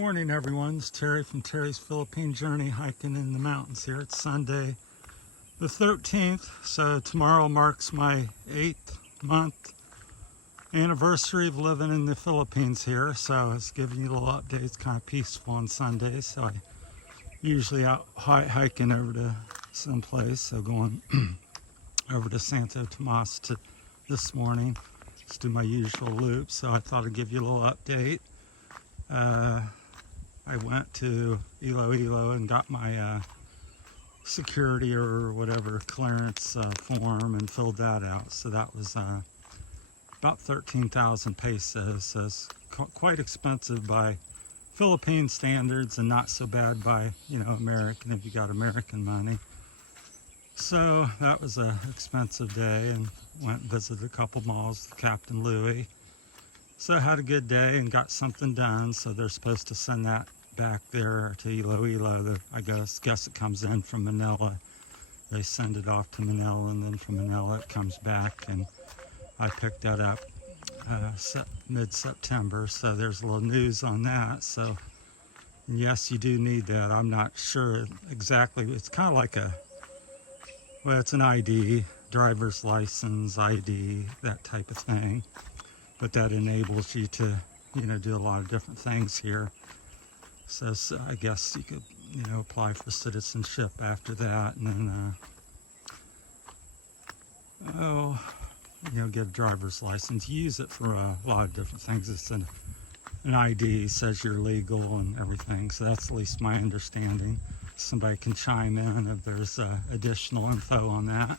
Morning everyone, it's Terry from Terry's Philippine Journey, hiking in the mountains here. It's Sunday the 13th, so tomorrow marks my 8th month anniversary of living in the Philippines here. So I was giving you a little update. It's kind of peaceful on Sundays, so I usually out hiking over to someplace. So going over to Santo Tomas this morning, just do my usual loop. So I thought I'd give you a little update. I went to Iloilo and got my security or whatever clearance form and filled that out. So that was about 13,000 pesos. So it's quite expensive by Philippine standards and not so bad by, American if you got American money. So that was an expensive day, and went and visited a couple malls with Captain Louis. So I had a good day and got something done. So they're supposed to send that back there to Iloilo. I guess it comes in from Manila. They send it off to Manila, and then from Manila it comes back. And I picked that up mid-September. So there's a little news on that. So yes, you do need that. I'm not sure exactly. It's kind of like it's an ID, driver's license, ID, that type of thing. But that enables you to, do a lot of different things here. So I guess you could, apply for citizenship after that, and then, get a driver's license. Use it for a lot of different things. It's an ID, says you're legal and everything. So that's at least my understanding. Somebody can chime in if there's additional info on that.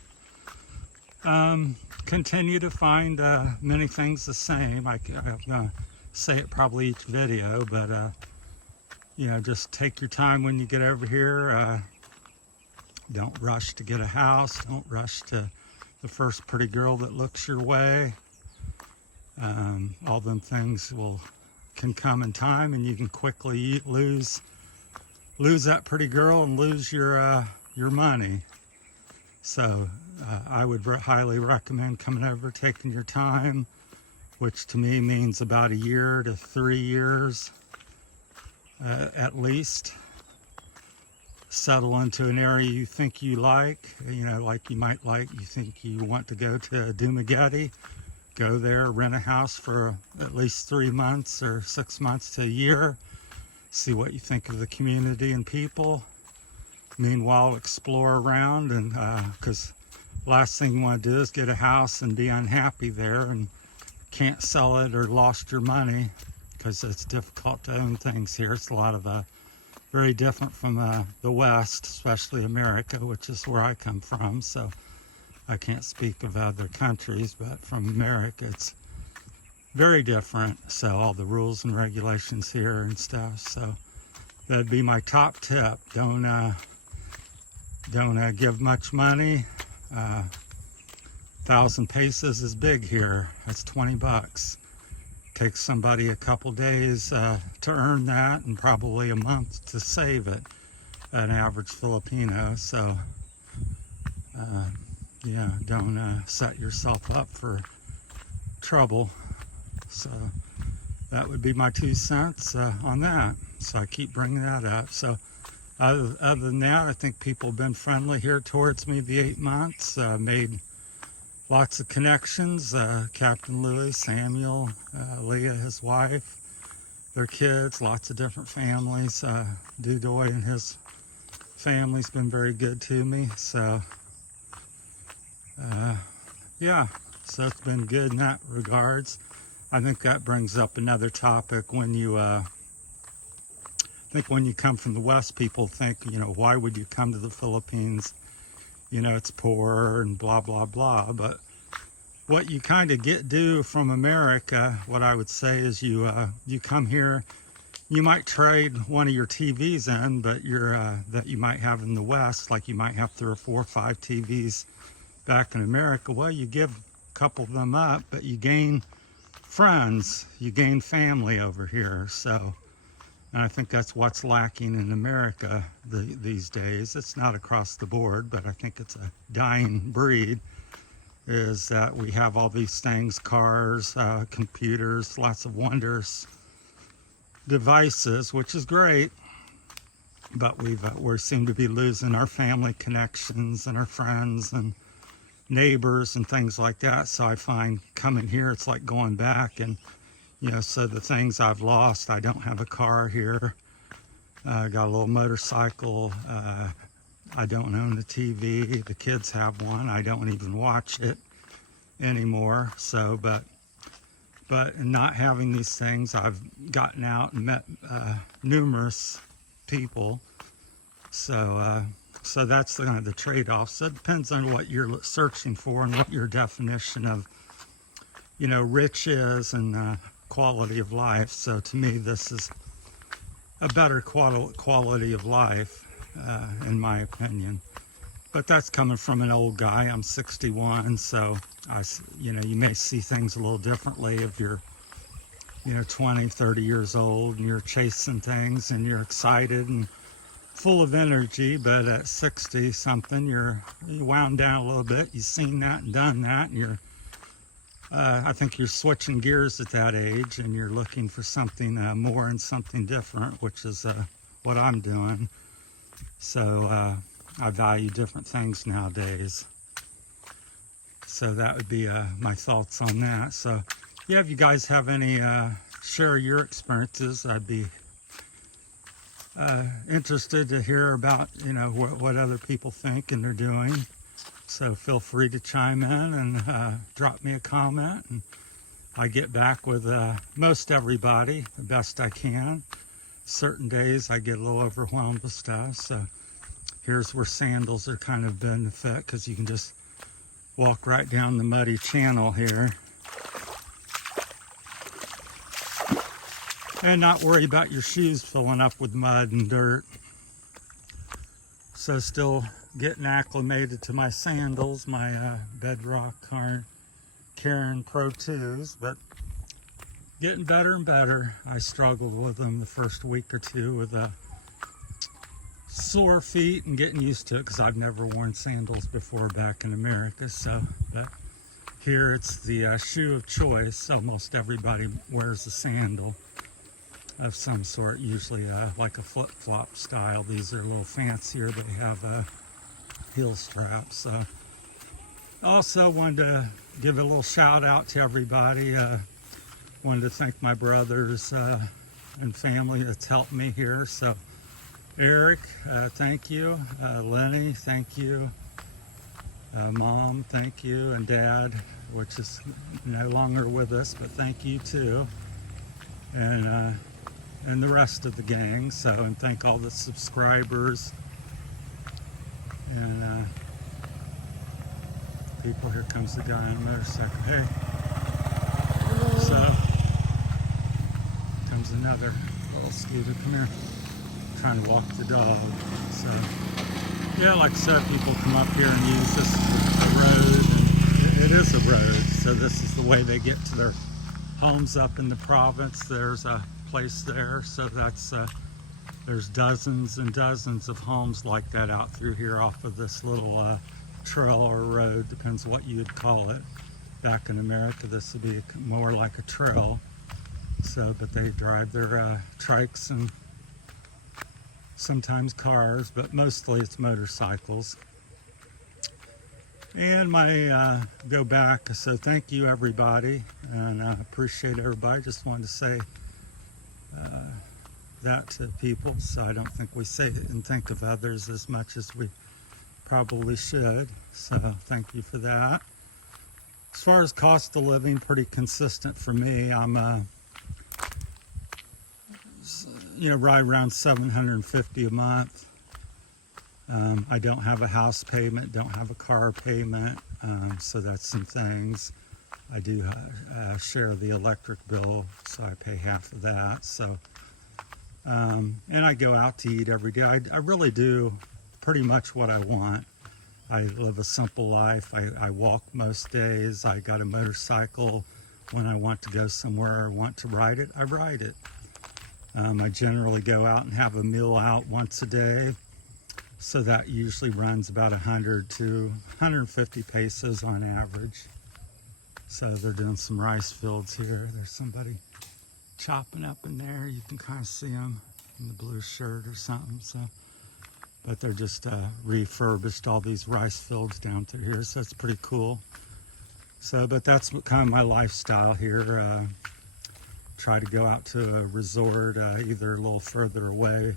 Continue to find many things the same. I'm going to say it probably each video, but just take your time when you get over here. Don't rush to get a house. Don't rush to the first pretty girl that looks your way. All them things can come in time, and you can quickly lose that pretty girl and lose your money. So I would highly recommend coming over, taking your time, which to me means about a year to 3 years at least. Settle into an area you think you like, like you think you want to go to Dumaguete. Go there, rent a house for at least 3 months or 6 months to a year. See what you think of the community and people. Meanwhile, explore around, and because last thing you want to do is get a house and be unhappy there and can't sell it or lost your money, because it's difficult to own things here. It's a lot of very different from the West, especially America, which is where I come from. So I can't speak of other countries, but from America, it's very different. So all the rules and regulations here and stuff. So that'd be my top tip. Don't give much money. 1,000 pesos is big here. That's 20 bucks. Takes somebody a couple days to earn that, and probably a month to save it, an average Filipino. So don't set yourself up for trouble. So that would be my 2 cents on that. So I keep bringing that up. So other than that, I think people have been friendly here towards me the 8 months. Made lots of connections. Captain Louis, Samuel, Leah, his wife, their kids, lots of different families. Dudoy and his family's been very good to me. So, so it's been good in that regards. I think that brings up another topic. When you when you come from the West, people think, why would you come to the Philippines? It's poor and blah, blah, blah. But what you kind of do from America, what I would say is you come here, you might trade one of your TVs in, but that you might have in the West, like you might have 3 or 4 or 5 TVs back in America. Well, you give a couple of them up, but you gain friends, you gain family over here. So, and I think that's what's lacking in America these days. It's not across the board, but I think it's a dying breed, is that we have all these things, cars, computers, lots of wondrous devices, which is great, but we seem to be losing our family connections and our friends and neighbors and things like that. So I find coming here, it's like going back. And so the things I've lost, I don't have a car here. I got a little motorcycle. I don't own the TV. The kids have one. I don't even watch it anymore. So, but not having these things, I've gotten out and met numerous people. So that's the trade-off. So it depends on what you're searching for and what your definition of, rich is and quality of life. So to me, this is a better quality of life, in my opinion. But that's coming from an old guy. I'm 61, so you may see things a little differently if you're 20, 30 years old and you're chasing things and you're excited and full of energy. But at 60 something, you wound down a little bit. You've seen that and done that, and I think you're switching gears at that age, and you're looking for something more and something different, which is what I'm doing. So I value different things nowadays. So that would be my thoughts on that. So yeah, if you guys have any, share your experiences, I'd be interested to hear about, what other people think and they're doing. So feel free to chime in and drop me a comment. And I get back with most everybody the best I can. Certain days I get a little overwhelmed with stuff. So here's where sandals are kind of benefit, because you can just walk right down the muddy channel here and not worry about your shoes filling up with mud and dirt. So still getting acclimated to my sandals, my Bedrock Karen Pro 2s, but getting better and better. I struggled with them the first week or two with sore feet and getting used to it, because I've never worn sandals before back in America. So, but here it's the shoe of choice. Almost everybody wears a sandal of some sort, usually like a flip-flop style. These are a little fancier, but they have heel straps. Also wanted to give a little shout out to everybody. Wanted to thank my brothers and family that's helped me here. So Eric, thank you. Lenny, thank you. Mom, thank you. And Dad, which is no longer with us, but thank you too. And the rest of the gang. So, and thank all the subscribers and people. Here comes the guy on a motorcycle. Hey. So comes another little scooter. Come here. Trying to walk the dog. So yeah, like I said, people come up here and use this as a road, and it is a road. So this is the way they get to their homes up in the province. There's a place there, so that's there's dozens and dozens of homes like that out through here off of this little trail or road, depends what you would call it. Back in America, this would be more like a trail. So, but they drive their trikes and sometimes cars, but mostly it's motorcycles. And my go back, so thank you everybody, and I appreciate everybody. Just wanted to say that to people, so I don't think we say it and think of others as much as we probably should. So thank you for that. As far as cost of living, pretty consistent for me. I'm right around $750 a month. I don't have a house payment, don't have a car payment, so that's some things. I do share the electric bill, so I pay half of that. So, and I go out to eat every day. I really do pretty much what I want. I live a simple life. I walk most days. I got a motorcycle. When I want to go somewhere or want to ride it, I ride it. I generally go out and have a meal out once a day. So that usually runs about 100 to 150 pesos on average. So they're doing some rice fields here. There's somebody chopping up in there. You can kind of see them in the blue shirt or something. So, but they're just refurbished all these rice fields down through here, so it's pretty cool. So, but that's what kind of my lifestyle here. Try to go out to a resort, either a little further away,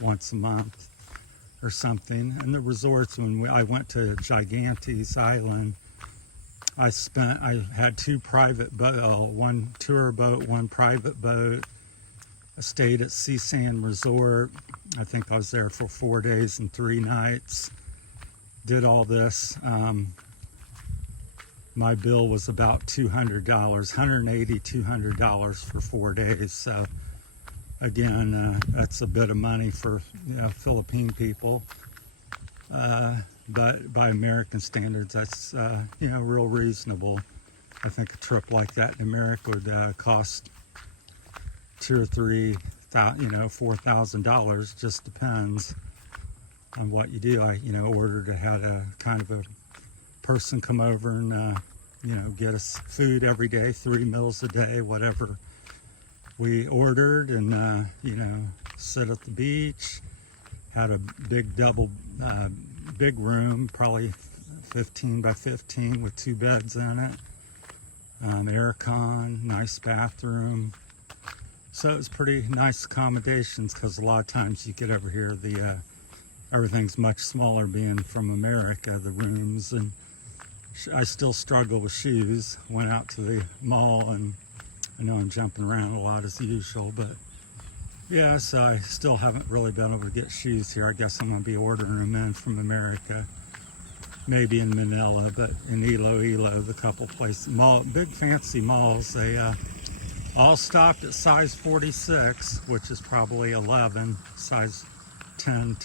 once a month or something. And the resorts, when I went to Gigantes Island, I had two private boat, one tour boat, one private boat. I stayed at Sea Sand Resort. I think I was there for 4 days and 3 nights. Did all this. My bill was about $200, $180, $200 for 4 days. So again, that's a bit of money for Philippine people. But by American standards, that's real reasonable. I think a trip like that in America would cost $2,000 or $3,000, $4,000. Just depends on what you do. I ordered to have a kind of a person come over and get us food every day, 3 meals a day, whatever we ordered, and sit at the beach. Had a big big room, probably 15 by 15 with 2 beds in it, aircon, nice bathroom. So it was pretty nice accommodations, because a lot of times you get over here, everything's much smaller being from America, the rooms. And I still struggle with shoes. Went out to the mall, and I know I'm jumping around a lot as usual, but yes, I still haven't really been able to get shoes here. I guess I'm going to be ordering them in from America, maybe in Manila, but in Iloilo, the couple places, big fancy malls, they all stopped at size 46, which is probably 11, size 10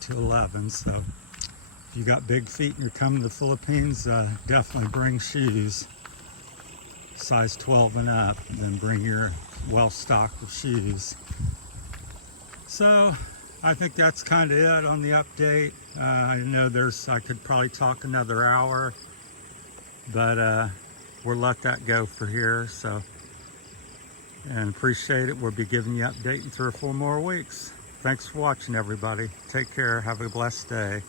to 11. So if you got big feet and you're coming to the Philippines, definitely bring shoes, size 12 and up, and then bring your well stocked with shoes. So I think that's kind of it on the update. I know I could probably talk another hour, but we'll let that go for here. So, and appreciate it. We'll be giving you an update in 3 or 4 more weeks. Thanks for watching, everybody. Take care. Have a blessed day.